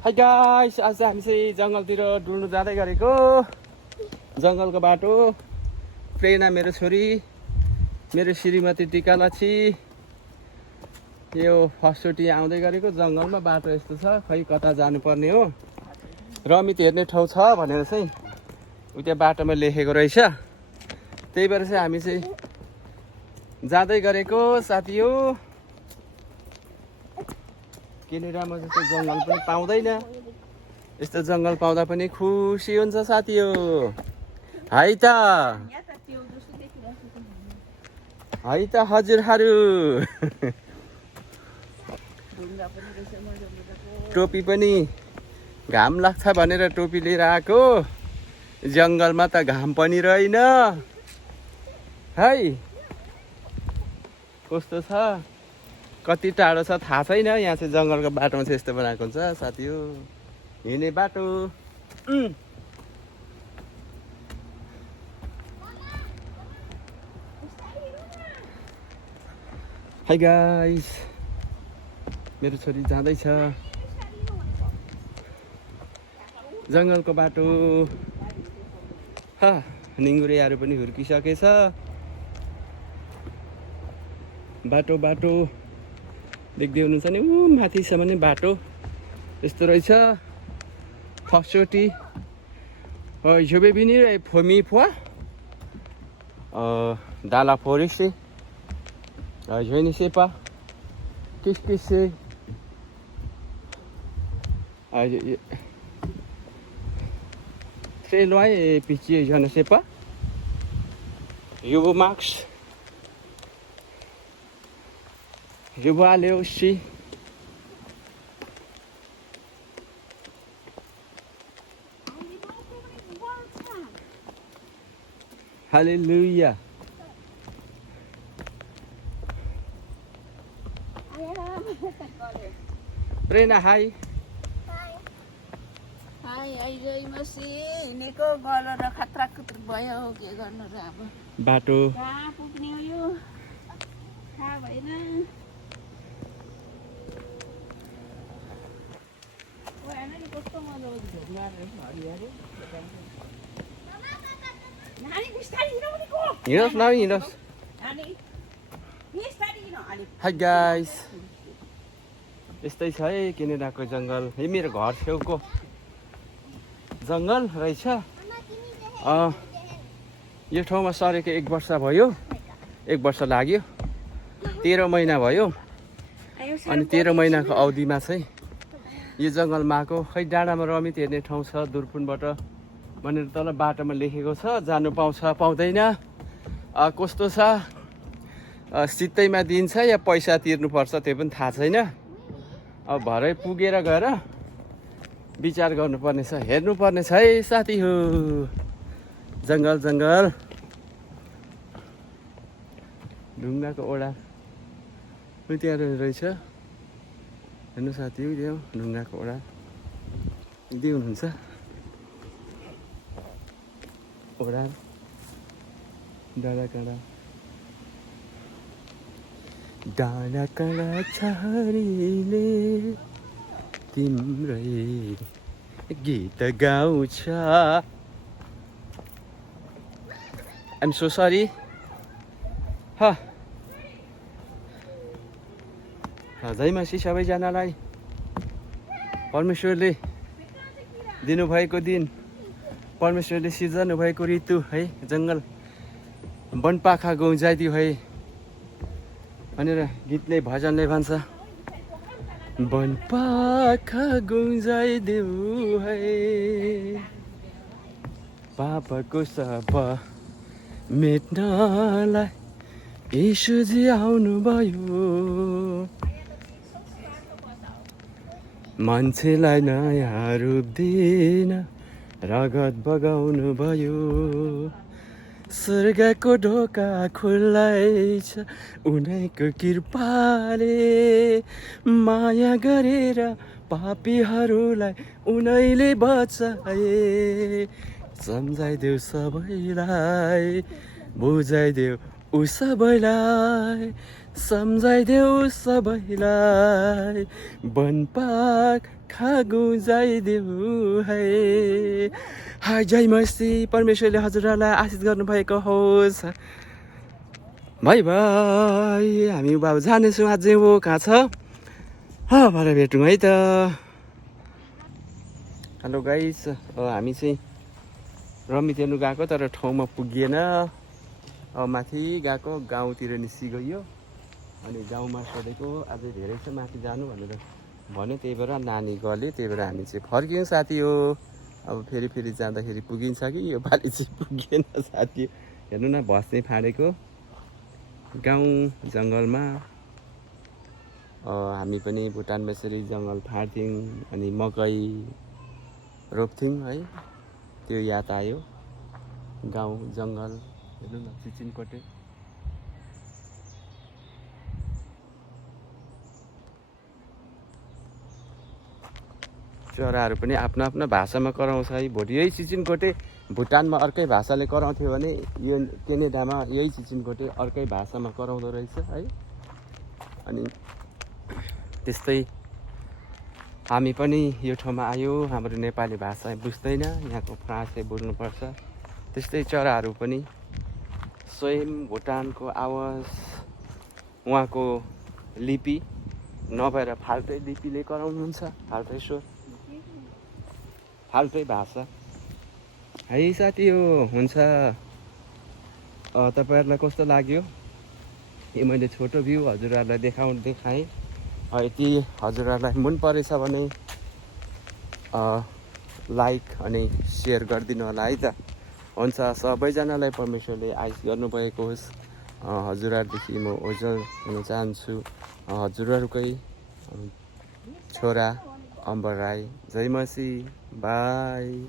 High guys, आज चाहिँ हामी चाहिँ जङ्गलतिर डुल्नु जाँदै गरेको। जङ्गलको बाटो। प्रेरणा मेरो छोरी, मेरो श्रीमती टिका लच्छी, यो फर्स्टचोटि आउँदै गरेको। जङ्गलमा बाटो यस्तो छ, खै कता जानुपर्ने हो। रमित हेर्ने ठाउँ छ भनेर चाहिँ उता बाटोमा लेखेको रहेछ। त्यही भएर चाहिँ हामी चाहिँ जाँदै गरेको साथी हो। केनेडामा जस्तो जङ्गल पनि पाउँदैन, यस्तो जङ्गल पाउँदा पनि खुसी हुन्छ साथी हो। है त हजुरहरू। टोपी पनि घाम लाग्छ भनेर टोपी लिएर आएको। जङ्गलमा त घाम पनि रहेन है। कस्तो छ, कति टाढो छ थाहा छैन। यहाँ चाहिँ जङ्गलको बाटोमा चाहिँ यस्तो बनाएको हुन्छ साथी हो, हिँड्ने बाटो। हाई गाइस, मेरो छोरी जाँदैछ जङ्गलको बाटो। निङ्गुरेहरू पनि हुर्किसकेछ। बाटो बाटो देख्दै हुनुहुन्छ नि, माथिसम्म नै बाटो यस्तो रहेछ। फर्स्टचोटि हिजो पनि फोमी फुवा डाला फोरेस्टे हिजो सेपा किसकिसे Treloai pici je ne sais pas. Je vous marche. Je vais aller aussi. Hallelujah. Prena, hi. बाटो हिँड्नुहोस् न, हिँड्नुहोस्। हाई गाइस, यस्तै छ है केनेडाको जङ्गल। यो मेरो घर छेउको जङ्गल रहेछ। यो ठाउँमा सरेको 1 वर्ष भयो, 1 वर्ष लाग्यो। 13 महिना भयो। अनि 13 महिनाको अवधिमा चाहिँ यो जङ्गलमा आएको। खै डाँडामा रमित हेर्ने ठाउँ छ दुर्पिनबाट भनेर तल बाटोमा लेखेको छ। जानु पाउँछ पाउँदैन, कस्तो छ, सित्तैमा दिन्छ या पैसा तिर्नुपर्छ त्यो पनि थाहा छैन। अब भरै पुगेर गएर विचार गर्नुपर्ने छ, हेर्नुपर्ने छ है साथी हो। जङ्गल जङ्गल ढुङ्गाको ओडा पनि त्यहाँ रहेछ। हेर्नु साथी हो, त्यो ढुङ्गाको ओडा दिँदै हुनुहुन्छ। ओडा डाँडा काँडा डाँडा काँडा छारीले तिम्रै गीत गाउँछ। I'm so sorry. जय मसी सबैजनालाई परमेश्वरले दिनुभएको दिन, परमेश्वरले सिर्जनु भएको ऋतु है, जङ्गल वनपाखा गौँजाइदियो है भनेर गीतले भजनले भन्छ। वनपाखा गुन्जाइदेऊ है, पापको सप मेट्नलाई यीशुजी आउनुभयो। मान्छेलाई नयाँ रूप दिन रगत बगाउनु भयो। स्वर्गको ढोका खुल्लै छ उनैको कृपाले। माया गरेर पापीहरूलाई उनैले बचाए। सम्झाइदेऊ सबैलाई, बुझाइदेऊ ऊ सबैलाई। सम्झाइदेऊ सबैलाई बनपाक खागु जाइदेऊ है। हाय जय मसी, परमेश्वरले हजुरहरूलाई आशिष गर्नुभएको होस्। भाइ भाइ हामी बाबु जानेछौँ अझै हो कहाँ छ भएर भेटौँ है त। हेलो गाइस, हामी चाहिँ रमित हेर्नु गएको तर ठाउँमा पुगिएन। अब माथि गएको गाउँतिर निस्किगयो अनि गाउँमा सोधेको अझै धेरै छ माथि जानु भनेर भन्यो, त्यही भएर नानी गले, त्यही भएर हामी चाहिँ फर्क्यौँ साथी हो। अब फेरि जाँदाखेरि पुगिन्छ कि यो पालि चाहिँ पुगेन साथी। हेर्नु न भस चाहिँ फाँडेको गाउँ जङ्गलमा। हामी पनि भुटानमा यसरी जङ्गल फाँड्थ्यौँ अनि मकै रोप्थ्यौँ है, त्यो याद आयो। गाउँ जङ्गल हेर्नु न चिचिनकोटे। चराहरू पनि आफ्नो आफ्नो भाषामा कराउँछ है। भोलि यही चिचिनकोटे भुटानमा अर्कै भाषाले कराउँथ्यो भने यो क्यानाडामा यही चिचिनकोटे अर्कै भाषामा कराउँदो रहेछ है। अनि त्यस्तै हामी पनि यो ठाउँमा आयो, हाम्रो नेपाली भाषा बुझ्दैन, यहाँको फ्रान्सै बोल्नुपर्छ। त्यस्तै चराहरू पनि स्वयं भुटानको आवाज, उहाँको लिपि नभएर फाल्टै लिपिले कराउनुहुन्छ, फाल्टै स्वर, फाल्टै भाषा है साथी हो। हुन्छ, तपाईँहरूलाई कस्तो लाग्यो यो मैले छोटो भ्यू हजुरहरूलाई देखाएँ। यदि हजुरहरूलाई मन परेछ भने लाइक अनि सेयर गरिदिनु होला है त। हुन्छ, सबैजनालाई परमेश्वरले आशिष गर्नुभएको होस्। हजुरहरूदेखि म ओझल हुन चाहन्छु, हजुरहरूकै छोरा अम्बर राई। जय मसी, बाई।